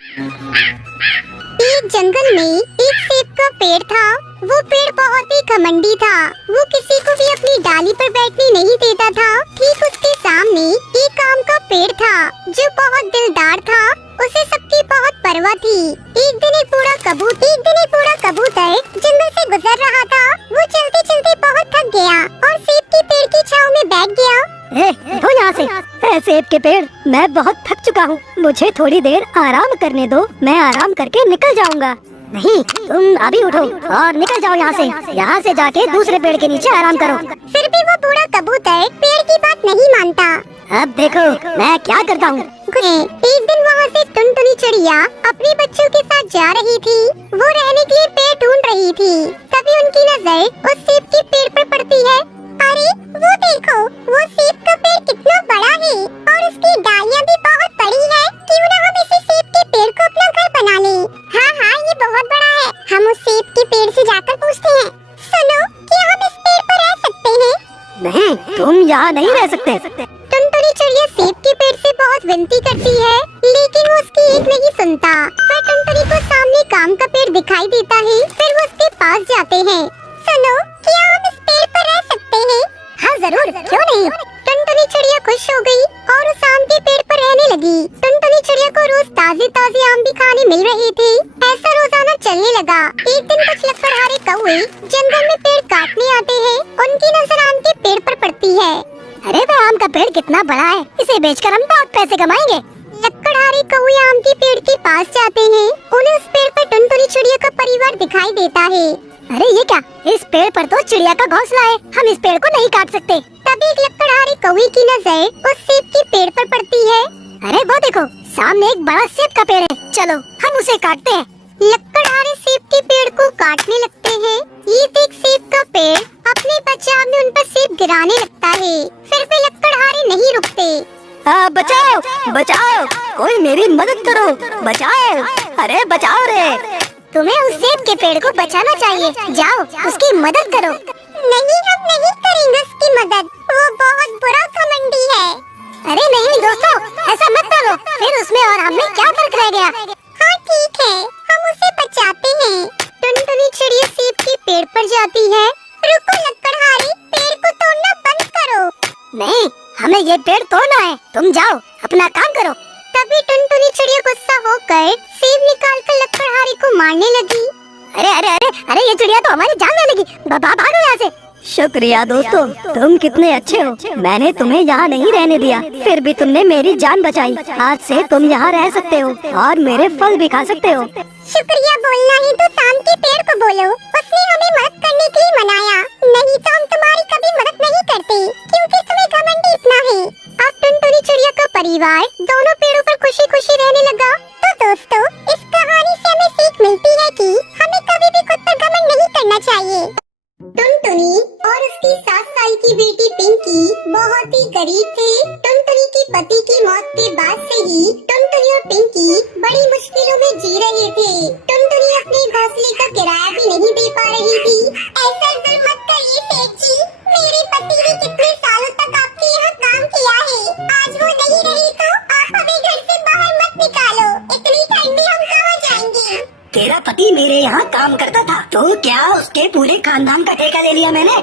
एक जंगल में एक सेब का पेड़ था। वो पेड़ बहुत ही घमंडी था। वो किसी को भी अपनी डाली पर बैठने नहीं देता था। ठीक उसके सामने एक आम का पेड़ था जो बहुत दिलदार था। उसे सबकी बहुत परवाह थी। एक दिन एक बूढ़ा कबूतर जंगल से गुजर रहा था। वो चलते चलते बहुत थक गया और सेब के पेड़ की छांव में बैठ गया। दो यहाँ से सेब के पेड़, मैं बहुत थक चुका हूँ। मुझे थोड़ी देर आराम करने दो, मैं आराम करके निकल जाऊंगा। नहीं, तुम अभी उठो और निकल जाओ यहाँ से। यहाँ से जाके दूसरे पेड़ के नीचे आराम करो। फिर भी वो बूढ़ा कबूतर पेड़ की बात नहीं मानता। अब देखो मैं क्या करता हूँ। एक दिन वहाँ से टुनटुनी चिड़िया अपने बच्चों के साथ जा रही थी। वो रहने के लिए पेड़ ढूंढ रही थी। तभी उनकी नजर उस सेब के पेड़ पर पड़ती है। अरे वो देखो, वो सेब का पेड़ कितना बड़ा है और उसकी डालियाँ भी बहुत बड़ी है। क्यों ना हम इसी सेब के पेड़ को अपना घर बना लें। हाँ, ये बहुत बड़ा है। हम उस सेब के पेड़ से जाकर पूछते हैं, सुनो, क्या हम इस पेड़ पर रह सकते हैं? नहीं, तुम यहाँ नहीं रह सकते। टुनटुनी चिड़िया सेब के पेड़ से बहुत विनती करती है, लेकिन वो उसकी एक नहीं सुनता। फिर टुनटुनी को सामने काम का पेड़ दिखाई देता है। फिर वो उसके पास जाते हैं। सुनो, क्या हम इस पेड़ पर रह सकते हैं? हाँ जरूर, क्यों नहीं। टुनटुनी चिड़िया खुश हो गई और उस आम के पेड़ पर रहने लगी। टुनटुनी चिड़िया को रोज ताजे ताजे आम भी खाने मिल रहे थे। ऐसा रोजाना चलने लगा। एक दिन कुछ लकड़हारे कौवे जंगल में पेड़ काटने आते हैं। उनकी नजर आम के पेड़ पर पड़ती है। अरे वह आम का पेड़ कितना बड़ा है, इसे बेचकर हम बहुत पैसे कमाएंगे। लकड़हारे कौवे आम के पेड़ के पास जाते हैं। उन्हें उस पेड़ पर टुनटुनी चिड़िया का परिवार दिखाई देता है। अरे ये क्या, इस पेड़ पर तो चिड़िया का घोंसला है, हम इस पेड़ को नहीं काट सकते। तभी एक लकड़हारे कौवे की नजर उस सेब के पेड़ पर पड़ती है। अरे वो देखो, सामने एक बड़ा सेब का पेड़ है, चलो हम उसे काटते हैं। लकड़हारे सेब के पेड़ को काटने लगते हैं। ये देख सेब का पेड़ अपने बचाव में उन पर सेब गिराने लगता है। फिर भी लकड़हारे नहीं रुकते। बचाओ बचाओ, कोई मेरी मदद करो, बचाओ, अरे बचाओ रे। तुम्हें उस सेब के पेड़ को बचाना चाहिए, जाओ उसकी मदद करो। नहीं, हम नहीं करेंगे उसकी मदद, वो बहुत बुरा घमंडी है। अरे नहीं दोस्तों, ऐसा मत करो, फिर उसमें और हम में क्या फर्क रह गया। हाँ ठीक है, हम उसे बचाते हैं। टुनटुनी चिड़िया सेब के पेड़ पर जाती है। रुको लकड़हारे, पेड़ को तोड़ना बंद करो। नहीं, हमें ये पेड़ तोड़ना है, तुम जाओ अपना काम करो। तभी टुनटुनी चिड़िया गुस्सा होकर सेब निकालकर लकड़हारे को मारने लगी। अरे अरे अरे अरे, ये चिड़िया तो हमारी जान ले लेगी, भागो यहाँ से। शुक्रिया दोस्तों, तुम कितने अच्छे हो। मैंने तुम्हें यहाँ नहीं रहने दिया, फिर भी तुमने मेरी जान बचाई। आज से तुम यहाँ रह सकते हो और मेरे फल भी खा सकते हो। शुक्रिया बोलना है तो शाम के पेड़ को बोलो, उसने हमें मदद करने के लिए मनाया। नहीं तो हम तुम्हारी कभी मदद नहीं करते, क्योंकि तुम्हें घमंड इतना है। अब टुनटुनी चिड़िया का परिवार दोनों पेड़ों पर खुशी खुशी रहने लगा। तो दोस्तों, इस कहानी से हमें सीख मिलती है कि हमें कभी भी खुद पर घमंड नहीं करना चाहिए। टुनटुनी और उसकी 7 साल की बेटी पिंकी बहुत ही गरीब थे। टुनटुनी के पति की मौत के बाद से ही टुनटुनी और पिंकी बड़ी मुश्किलों में जी रहे थे। टुनटुनी अपने घोंसले का किराया भी नहीं दे पा रही थी। ऐसा जुल्म मत करिए सेठ जी, मेरे पति ने कितने सालों तक आपके यहाँ काम किया है। आज वो नहीं रही तो आप हमें घर से बाहर मत निकालो। इतनी ठंड में हम कहाँ जाएंगे। तेरा पति मेरे यहाँ काम करता था, तो क्या उसके पूरे खानदान का ठेका ले लिया मैंने?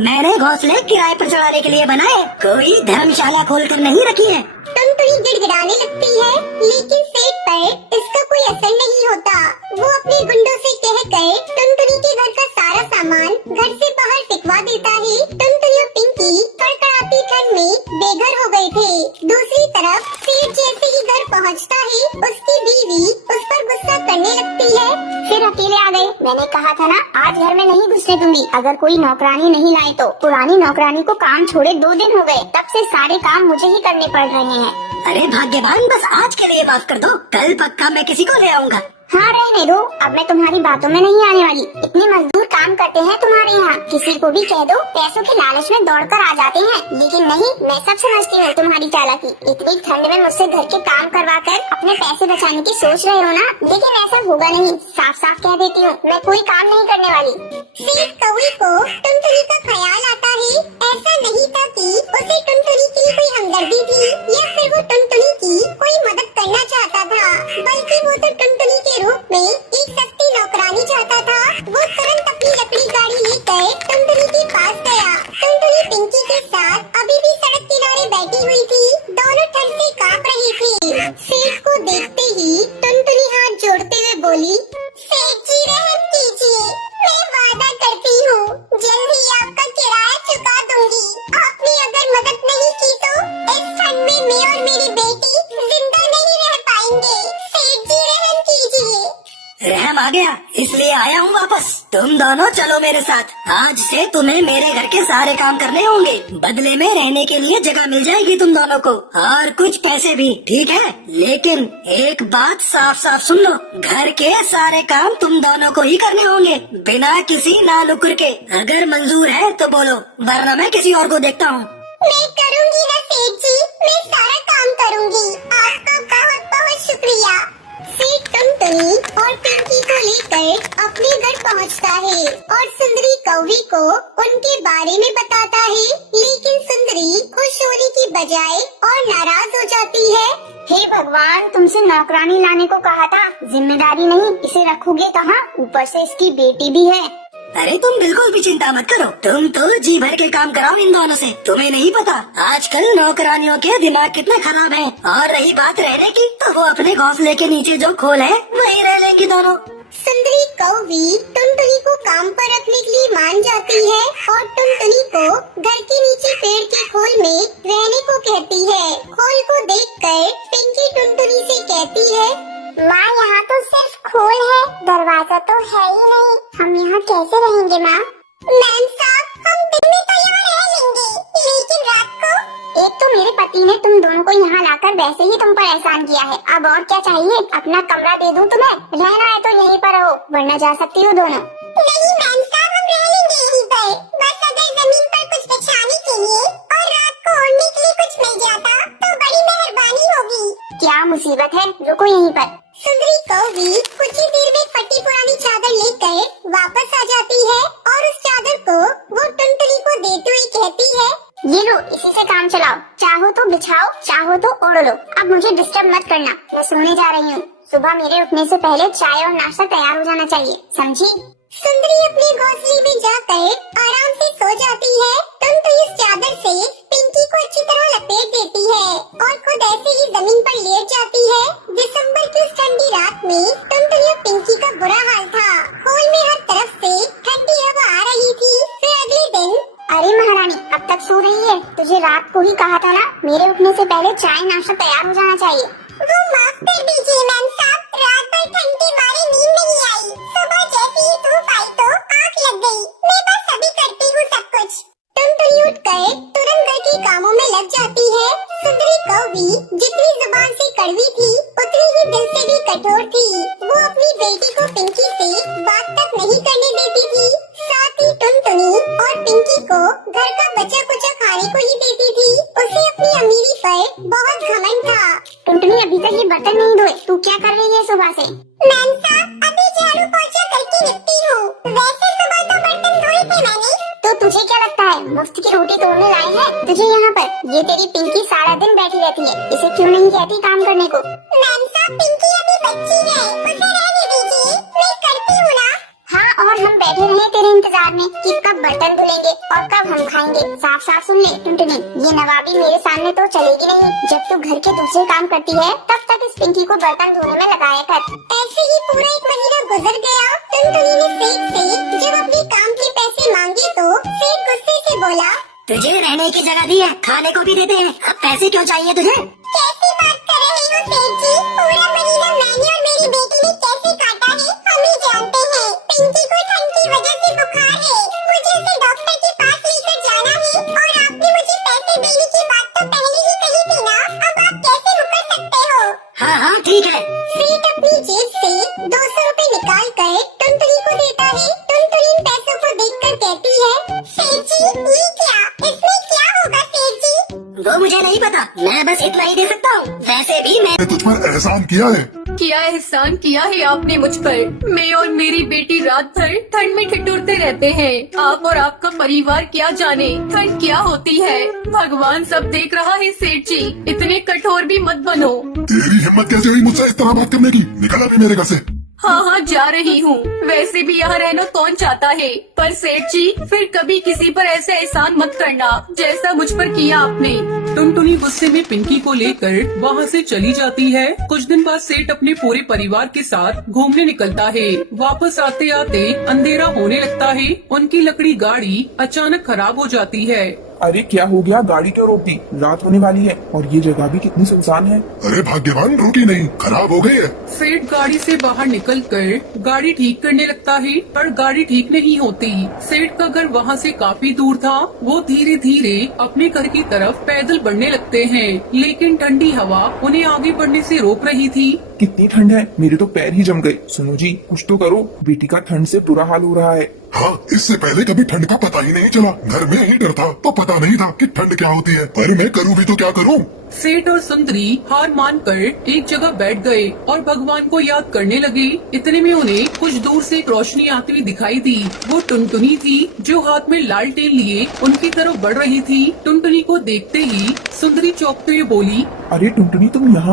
मैंने घोंसले किराए पर चढ़ाने के लिए बनाए, कोई धर्मशाला खोलकर नहीं रखी है। टुनटुनी गिड़गिड़ाने लगती है, लेकिन सेठ पर इसका कोई असर नहीं होता। वो अपने गुंडों से कहकर टुनटुनी के घर का सारा सामान घर से बाहर फेंकवा देता है। टुनटुनी और पिंकी कड़कड़ाती ठंड में बेघर हो गए थे। दूसरी तरफ सेठ जैसे ही घर पहुंचता है, उसकी बीवी उस पर गुस्सा करने लगती है। फिर अकेले आ गए, मैंने कहा था ना आज घर में नहीं घुसने दूंगी। अगर कोई नौकरानी नहीं लाए तो। पुरानी नौकरानी को काम छोड़े 2 दिन हो गए, तब से सारे काम मुझे ही करने पड़ रहे हैं। अरे भाग्यवान, बस आज के लिए माफ कर दो, कल पक्का मैं किसी को ले आऊंगा। हाँ रहने दो, अब मैं तुम्हारी बातों में नहीं आने वाली। इतने मजदूर काम करते हैं तुम्हारे यहाँ, किसी को भी कह दो पैसों के लालच में दौड़कर आ जाते हैं। लेकिन नहीं, मैं सब समझती हूँ तुम्हारी चालाकी। इतनी ठंड में मुझसे घर के काम करवा कर अपने पैसे बचाने की सोच रहे हो ना, लेकिन ऐसा होगा नहीं। साफ साफ कह देती हूँ, मैं कोई काम नहीं करने वाली। सेठ कौवी को टुनटुनी का ख्याल आता है। ऐसा नहीं था कि उसे टुनटुनी की कोई हमदर्दी थी या फिर वो टुनटुनी की कोई मदद करना चाहता था, बल्कि वो तो टुनटुनी के रूप में एक सस्ती नौकरानी चाहता था। वो तुरंत अपनी लकड़ी गाड़ी लेकर टुनटुनी के पास गया। टुनटुनी पिंकी के साथ अभी भी सड़क किनारे बैठी हुई थी। दोनों ठंड से कांप रही थी। सेठ को देखते ही टुनटुनी हाथ जोड़ते हुए बोली, सेठ जी रहम कीजिए, मैं वादा करती हूँ जल्द ही आपका किराया चुका दूंगी। आपने अगर मदद नहीं की तो इस ठंड में मैं और मेरी बेटी जिंदा नहीं रह पाएंगे। सेठ जी रहम कीजिए। रहम आ गया, इसलिए आया हूँ वापस। तुम दोनों चलो मेरे साथ। आज से तुम्हें मेरे घर के सारे काम करने होंगे। बदले में रहने के लिए जगह मिल जाएगी तुम दोनों को, और कुछ पैसे भी, ठीक है? लेकिन एक बात साफ साफ सुन लो, घर के सारे काम तुम दोनों को ही करने होंगे, बिना किसी ना नुकुर के। अगर मंजूर है तो बोलो, वरना मैं किसी और को देखता हूँ। मैं करूंगी ना सेठ जी, मैं सारा काम करूंगी। आपका बहुत बहुत शुक्रिया। सेठ टुनटुनी और पिंकी को लेकर अपने घर पहुंचता है और सुंदरी कौवी को उनके बारे में बताता है। लेकिन सुंदरी खुश होने की बजाय और नाराज हो जाती है। हे भगवान, तुमसे नौकरानी लाने को कहा था, जिम्मेदारी नहीं, इसे रखोगे कहाँ? ऊपर से इसकी बेटी भी है। अरे तुम बिल्कुल भी चिंता मत करो, तुम तो जी भर के काम कराओ इन दोनों से। तुम्हें नहीं पता आजकल नौकरानियों के दिमाग कितने खराब हैं। और रही बात रहने की, तो वो अपने घोंसले के नीचे जो खोल है वही रह लेंगी दोनों। सुंदरी कौवी टुनटुनी को काम पर रखने के लिए मान जाती है और टुनटुनी को घर के नीचे पेड़ के खोल में रहने को कहती है। खोल को देखकर पिंकी टुनटुनी से कहती है, माँ यहाँ तो सिर्फ खोल है, दरवाजा तो है ही नहीं, हम यहाँ कैसे रहेंगे माँ? मैम साहब, हम दिन में तो यहाँ रह लेंगे, लेकिन रात को? एक तो मेरे पति ने तुम दोनों को यहाँ लाकर वैसे ही तुम पर एहसान किया है, अब और क्या चाहिए? अपना कमरा दे दूँ तुम्हें? रहना है तो यहीं पर रहो, वरना जा सकती हो दोनों। नहीं मैम साहब, हम रह लेंगे यहीं पर। बस अगर जमीन पर कुछ बिछाने के लिए और रात को ओढ़ने के लिए कुछ मिल जाता तो बड़ी मेहरबानी होगी। क्या मुसीबत है, रुको यहीं पर। सुंदरी कौवी कुछ ही देर में फटी पुरानी चादर लेकर वापस आ जाती है और उस चादर को वो टुनटुनी को देते हुए कहती है, ये लो, इसी से काम चलाओ, चाहो तो बिछाओ, चाहो तो ओढ़ लो। अब मुझे डिस्टर्ब मत करना, मैं सोने जा रही हूँ। सुबह मेरे उठने से पहले चाय और नाश्ता तैयार हो जाना चाहिए, समझी? सुंदरी अपने घोंसले में जाकर आराम से सो जाती है। टुनटुनी इस चादर से पिंकी को अच्छी तरह लपेट देती है और खुद ऐसे ही जमीन पर लेट जाती है। दिसंबर की उस ठंडी रात में टुनटुनी और पिंकी का बुरा हाल था। हॉल में हर तरफ से ठंडी हवा आ रही थी। फिर अगले दिन, अरे महारानी, अब तक सो रही है? तुझे रात को ही कहा था ना, मेरे उठने से पहले चाय नाश्ता तैयार हो जाना चाहिए। वो माफ कर दीजिए मैम साहब, रात भर ठंड के मारे नींद नहीं आई। सुबह जैसे ही धूप आई तो आँख लग गई। मैं बस अभी करती हूँ सब कुछ। टुनटुनी उठकर तुरंत घर के कामों में लग जाती है। सुंदरी कौवी जितनी जुबान से कड़वी थी, उतनी ही दिल से भी कठोर थी। वो अपनी बेटी को पिंकी से बात तक नहीं करने देती थी। साथ ही टुनटुनी और पिंकी को घर का बचा कुचा खाने को ही देती थी। उसे अपनी अमीरी पर बहुत घमंड था। टुनटुनी, अभी तक ये बर्तन नहीं धोए, तू क्या कर रही है सुबह से? मैम साहब, अभी झाड़ू पोछा करके निपटी हूँ। वैसे सुबह तो बर्तन धोए थे मैंने। तो तुझे क्या लगता है मुफ्त की रोटी तोड़ने लाए हैं तुझे यहाँ पर? ये तेरी पिंकी सारा दिन बैठी रहती है, इसे क्यों नहीं कहती काम करने को? मैम साहब, पिंकी अभी बच्ची है, उसे रहने दीजिए, मैं करती हूँ ना। हाँ, और हम बैठे रहे तेरे इंतजार में कि कब बर्तन धुलेंगे और कब हम खाएंगे। साफ साफ सुन ले टुनटुनी, ये नवाबी मेरे सामने तो चलेगी नहीं। जब तू घर के दूसरे काम करती है, तब तक इस पिंकी को बर्तन धोने में लगाया कर। ऐसे ही पूरा 1 महीना गुजर गया। टुनटुनी ने सेठ से जब अपने काम के पैसे मांगे तो सेठ गुस्से से बोला, तुझे रहने की जगह दी है, खाने को भी देते हैं, अब पैसे क्यों चाहिए तुझे? कैसी बात कर रहे हो सेठ जी? पूरा महीना मैंने और मेरी बेटी ने कैसे काटा है हम ही जानते हैं। पिंकी को ठंड की वजह से बुखार है, मुझे उसे डॉक्टर के पास लेकर जाना है और आपने मुझे पैसे देने की बात तो पहले ही कही थी ना, अब आप कैसे मुकर सकते हो? हाँ हाँ ठीक है। सेठ अपनी जेब से 2 पर एहसान किया है? क्या एहसान किया है आपने मुझ पर? मैं और मेरी बेटी रात भर ठंड में ठिठुरते रहते हैं। आप और आपका परिवार क्या जाने ठंड क्या होती है। भगवान सब देख रहा है सेठ जी, इतने कठोर भी मत बनो। तेरी हिम्मत कैसे हुई मुझसे इस तरह बात करने की? निकल अभी मेरे घर से। हाँ हाँ जा रही हूँ। वैसे भी यहाँ रहना कौन चाहता है, पर सेठ जी फिर कभी किसी पर ऐसे एहसान मत करना जैसा मुझ पर किया आपने। टुनटुनी गुस्से में पिंकी को लेकर वहाँ से चली जाती है। कुछ दिन बाद सेठ अपने पूरे परिवार के साथ घूमने निकलता है। वापस आते आते अंधेरा होने लगता है। उनकी लकड़ी गाड़ी अचानक खराब हो जाती है। अरे क्या हो गया? गाड़ी क्यों रोक दी? रात होने वाली है और ये जगह भी कितनी सुनसान है। अरे भाग्यवान, रोकी नहीं, खराब हो गई है। सेठ गाड़ी से बाहर निकलकर गाड़ी ठीक करने लगता है, पर गाड़ी ठीक नहीं होती। सेठ का घर वहाँ से काफी दूर था। वो धीरे धीरे अपने घर की तरफ पैदल बढ़ने लगते हैं, लेकिन ठंडी हवा उन्हें आगे बढ़ने से रोक रही थी। कितनी ठंड है, मेरे तो पैर ही जम गए। सुनो जी, कुछ तो करो, बेटी का ठंड से बुरा हाल हो रहा है। हाँ, इससे पहले कभी ठंड का पता ही नहीं चला। घर में हीटर था तो पता नहीं था कि ठंड क्या होती है, पर मैं करूँ भी तो क्या करूँ। सेठ और सुंदरी हार मानकर एक जगह बैठ गए और भगवान को याद करने लगे। इतने में उन्हें कुछ दूर से एक रोशनी आती हुई दिखाई दी। वो टुनटुनी थी, जो हाथ में लालटेन लिए उनकी तरफ बढ़ रही थी। टुनटुनी को देखते ही सुंदरी चौंकते हुए बोली, अरे टुनटुनी, तुम यहाँ